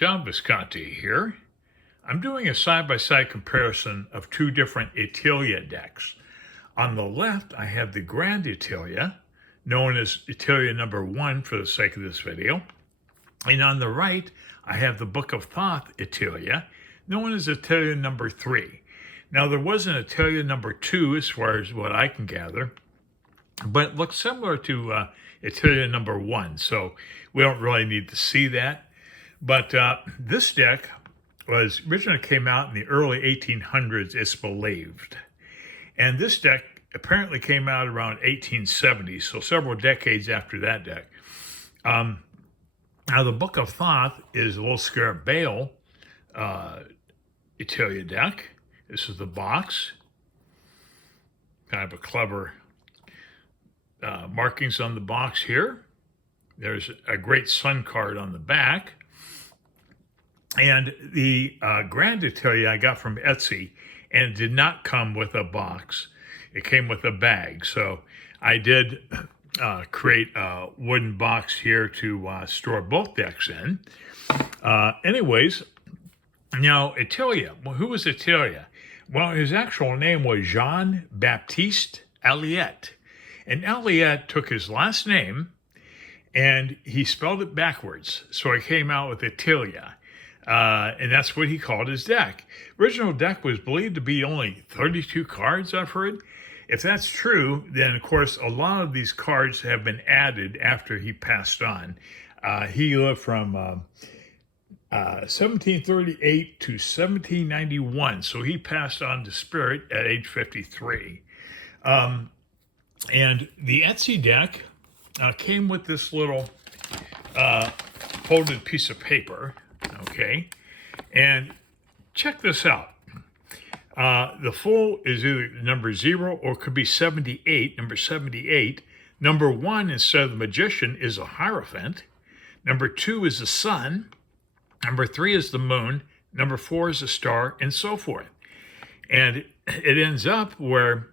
John Visconti here. I'm doing a side-by-side comparison of two different Etteilla decks. On the left, I have the Grand Etteilla, known as Etteilla number 1 for the sake of this video. And on the right, I have the Book of Thoth Etteilla, known as Etteilla number 3. Now, there was an Etteilla number 2 as far as what I can gather, but it looks similar to Etteilla number 1, so we don't really need to see that. But this deck was originally came out in the early 1800s, it's believed. And this deck apparently came out around 1870, so several decades after that deck. Now, the Book of Thoth is a little Scarab Baal Etteilla deck. This is the box. Kind of a clever markings on the box here. There's a great sun card on the back. And the Grand Etteilla I got from Etsy, and it did not come with a box. It came with a bag. So I did create a wooden box here to store both decks in. Anyways, now Etteilla, well, who was Etteilla? Well, his actual name was Jean-Baptiste Alliette. And Alliette took his last name and he spelled it backwards. So it came out with Etteilla. And that's what he called his deck. Original deck was believed to be only 32 cards, I've heard. If that's true, then of course a lot of these cards have been added after he passed on. He lived from 1738 to 1791, so he passed on to spirit at age 53. And the Etsy deck came with this little folded piece of paper. Okay, and check this out. The full is either number 0 or it could be 78, number 78. Number 1, instead of the magician, is a Hierophant. Number 2 is the sun. Number 3 is the moon. Number 4 is a star, and so forth. And it ends up where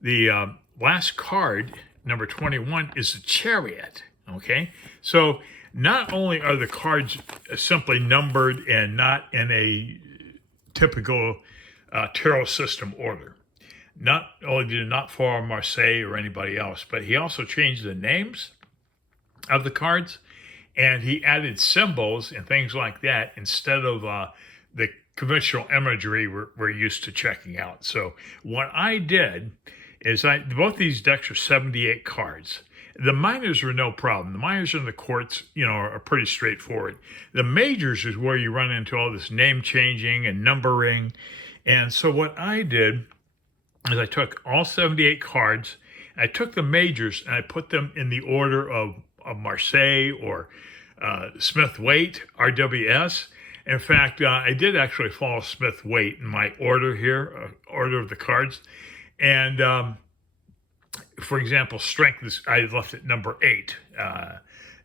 the last card, number 21, is the Chariot. Okay, so not only are the cards simply numbered and not in a typical tarot system order, not only did it not follow Marseille or anybody else, but he also changed the names of the cards and he added symbols and things like that instead of the conventional imagery we're used to checking out. So what I did is both these decks are 78 cards. The minors are no problem. The minors and the courts, are pretty straightforward. The majors is where you run into all this name changing and numbering. And so what I did is I took all 78 cards, I took the majors and I put them in the order of Marseille or Smith-Waite, RWS. In fact, I did actually follow Smith-Waite in my order here, order of the cards. And for example, strength, I left it number 8,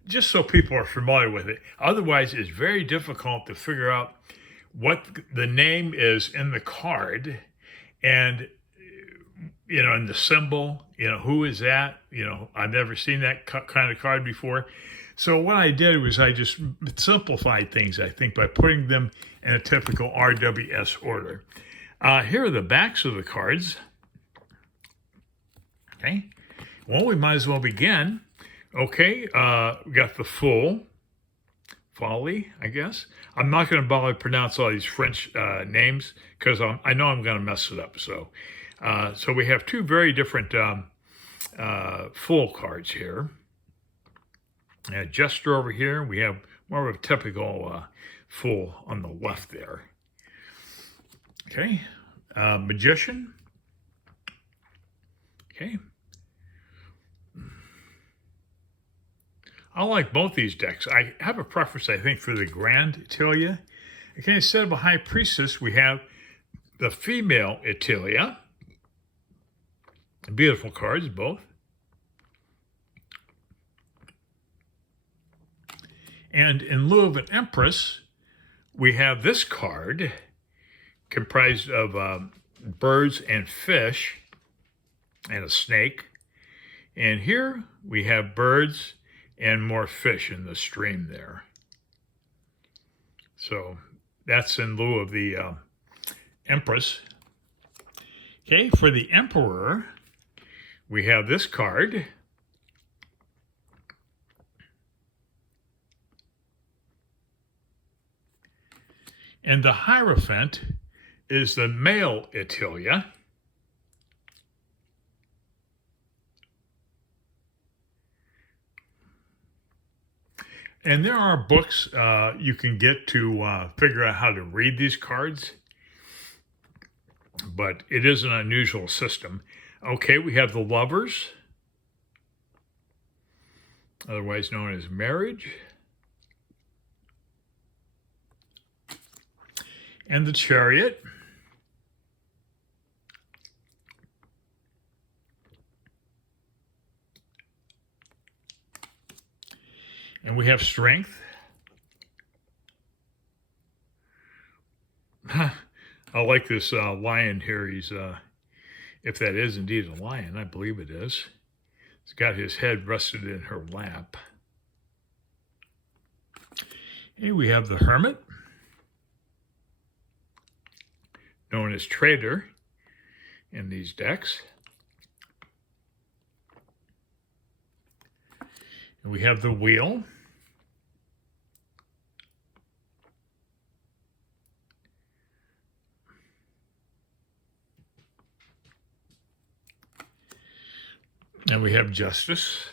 just so people are familiar with it. Otherwise, it's very difficult to figure out what the name is in the card and, and the symbol, who is that? I've never seen that kind of card before. So what I did was I just simplified things, I think, by putting them in a typical RWS order. Here are the backs of the cards. Okay, well, we might as well begin. Okay, we got the Folly, I guess. I'm not going to bother to pronounce all these French names because I know I'm going to mess it up. So we have two very different full cards here. Jester over here, we have more of a typical full on the left there. Okay, Magician. Okay. I like both these decks. I have a preference, I think, for the Grand Etteilla. Okay, instead of a High Priestess, we have the female Etteilla. Beautiful cards, both. And in lieu of an Empress, we have this card comprised of birds and fish and a snake. And here we have birds and more fish in the stream there. So that's in lieu of the Empress. Okay, for the Emperor, we have this card. And the Hierophant is the male Etteilla. And there are books you can get to figure out how to read these cards, but it is an unusual system. Okay, we have the Lovers, otherwise known as marriage, and the Chariot. And we have Strength. I like this lion here. He's, if that is indeed a lion, I believe it is. He's got his head rested in her lap. Here we have the Hermit, known as Traitor in these decks. And we have the Wheel. And we have Justice.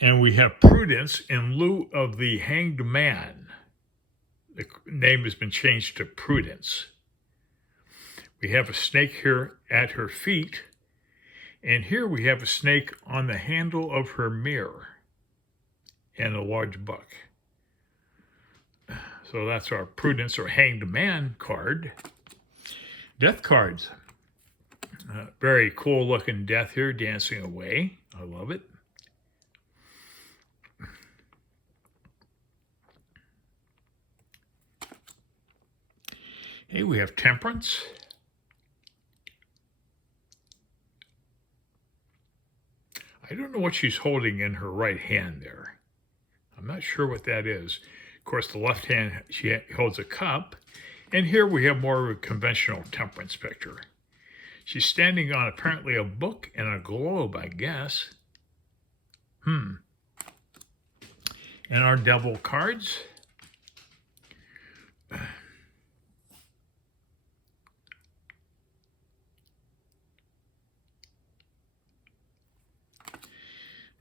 And we have Prudence in lieu of the Hanged Man. The name has been changed to Prudence. We have a snake here at her feet. And here we have a snake on the handle of her mirror and a large buck. So that's our Prudence or Hanged Man card. Death cards. Very cool looking death here, dancing away. I love it. Hey, we have Temperance. I don't know what she's holding in her right hand there. I'm not sure what that is. Of course, the left hand, she holds a cup. And here we have more of a conventional Temperance picture. She's standing on apparently a book and a globe, I guess. And our Devil cards.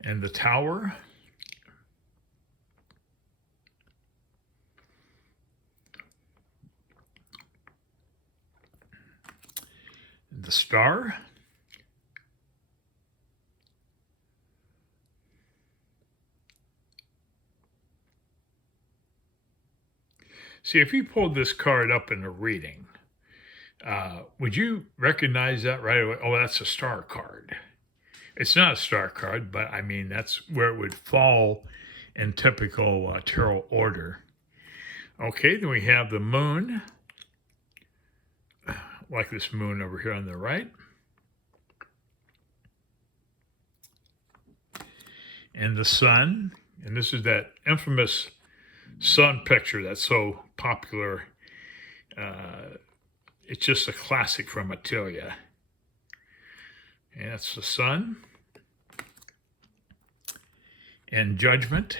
And the Tower. The Star. See, if you pulled this card up in a reading, would you recognize that right away? Oh, that's a star card. It's not a star card, but I mean, that's where it would fall in typical tarot order. Okay, then we have the Moon, like this moon over here on the right. And the Sun, and this is that infamous sun picture that's so popular. It's just a classic from Etteilla. And that's the Sun. And Judgment.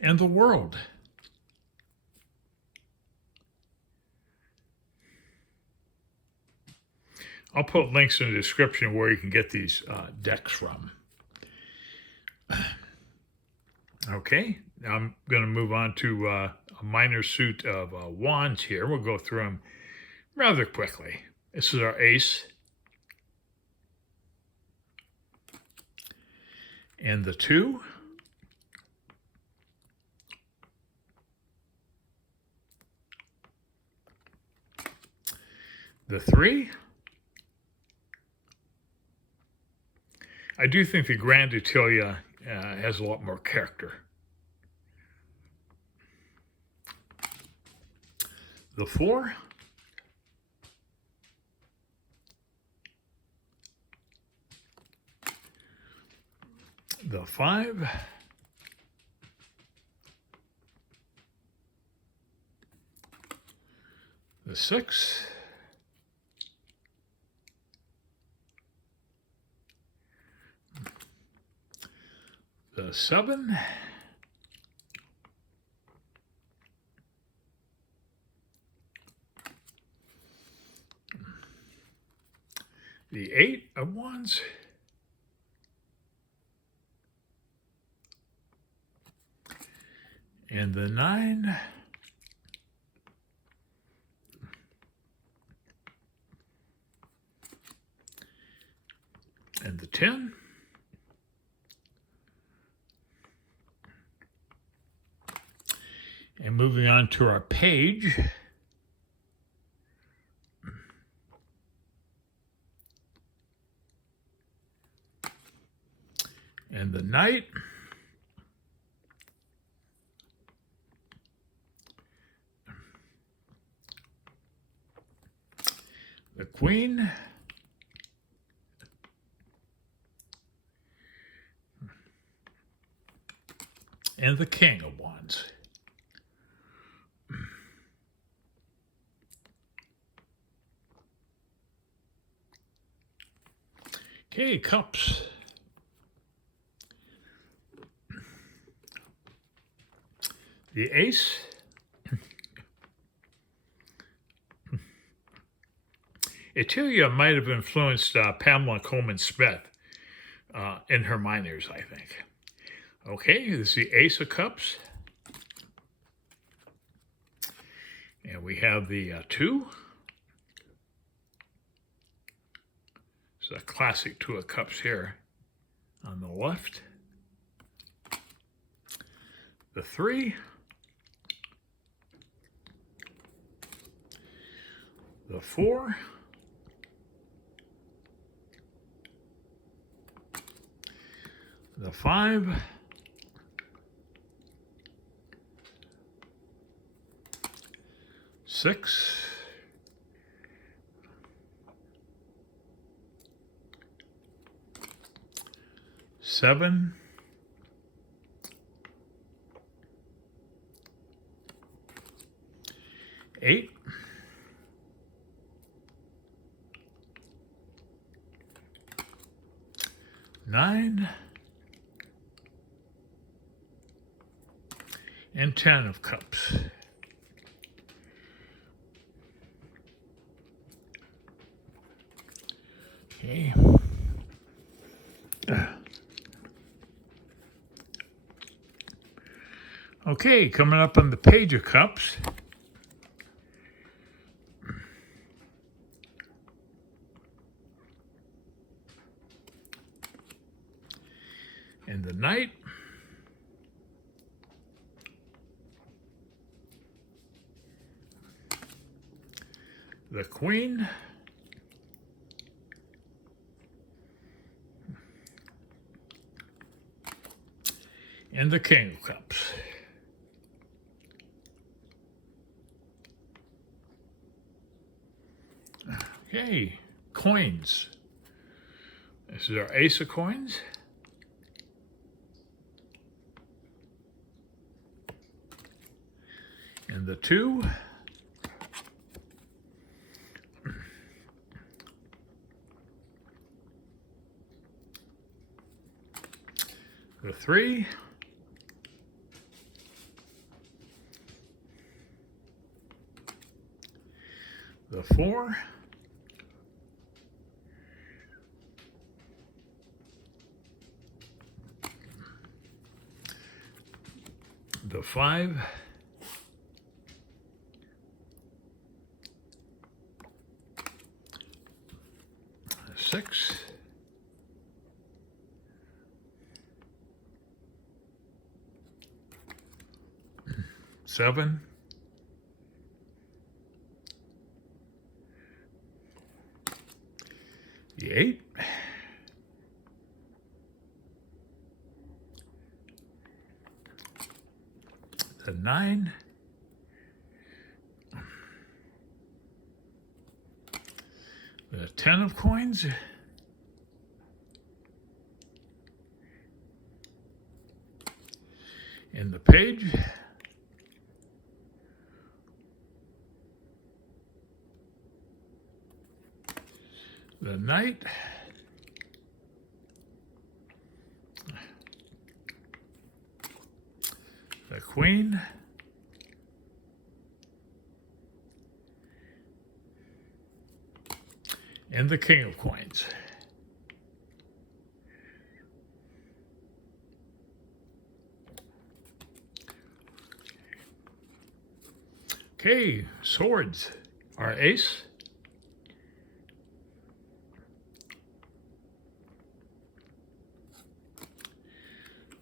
And the World. I'll put links in the description where you can get these decks from. Okay, now I'm going to move on to a minor suit of wands here. We'll go through them rather quickly. This is our Ace. And the 2. The 3. I do think the Grand Etteilla has a lot more character. the 4, the 5, the 6, the 7, the 8 of wands, and the 9, and the 10, and moving on to our page, and the knight, the queen, and the king of wands. Okay, cups. The ace, Etteilla might have influenced Pamela Coleman Smith in her minors, I think. Okay, this is the ace of cups. And we have the 2. It's a classic 2 of cups here on the left. The 3. The 4. The 5. Six, 7, 8, 9, and 10 of cups. Okay. Okay, coming up on the page of cups. And the knight. The queen. And the king of cups. Okay, coins. This is our ace of coins. And the 2. The 3. The 4. The 5. The 6. Seven. The 8. The 9. 10 of coins. In the page. The knight. The queen. And the king of coins. Okay, swords. Our ace.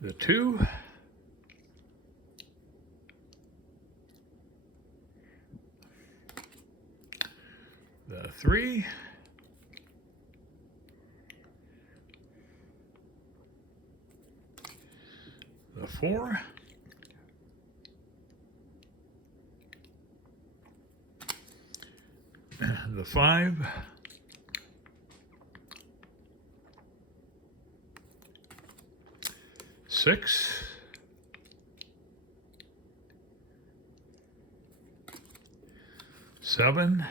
The 2. The 3. The 4. The 5. Six. Seven.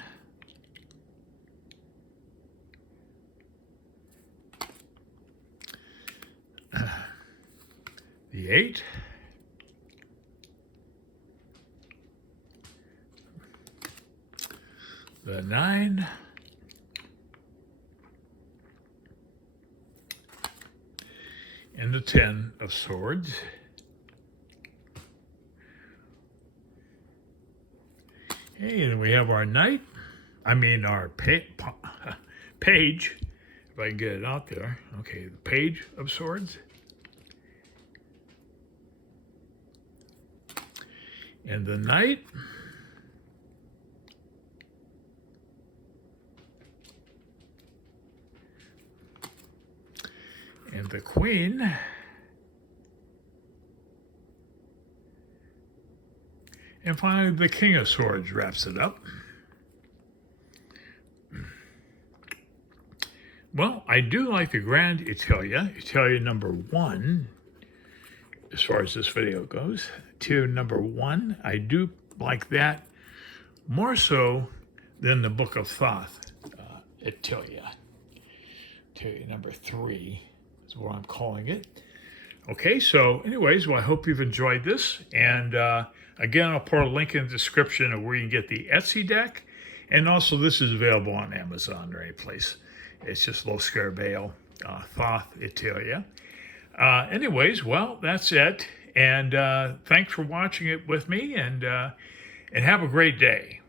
The 8. The 9. And the 10 of swords. Okay, and we have our knight. Our page, if I can get it out there. Okay, the page of swords. And the knight. And the queen. And finally, the king of swords wraps it up. Well, I do like the Grand Etteilla number 1, as far as this video goes. Tier number 1, I do like that more so than the Book of Thoth Etteilla. Tier number 3 is what I'm calling it. Okay, so anyways, well, I hope you've enjoyed this. And again, I'll put a link in the description of where you can get the Etsy deck. And also, this is available on Amazon or any place. It's just Low Scare Bale, Thoth Etteilla. Anyways, well, that's it. And thanks for watching it with me. And have a great day.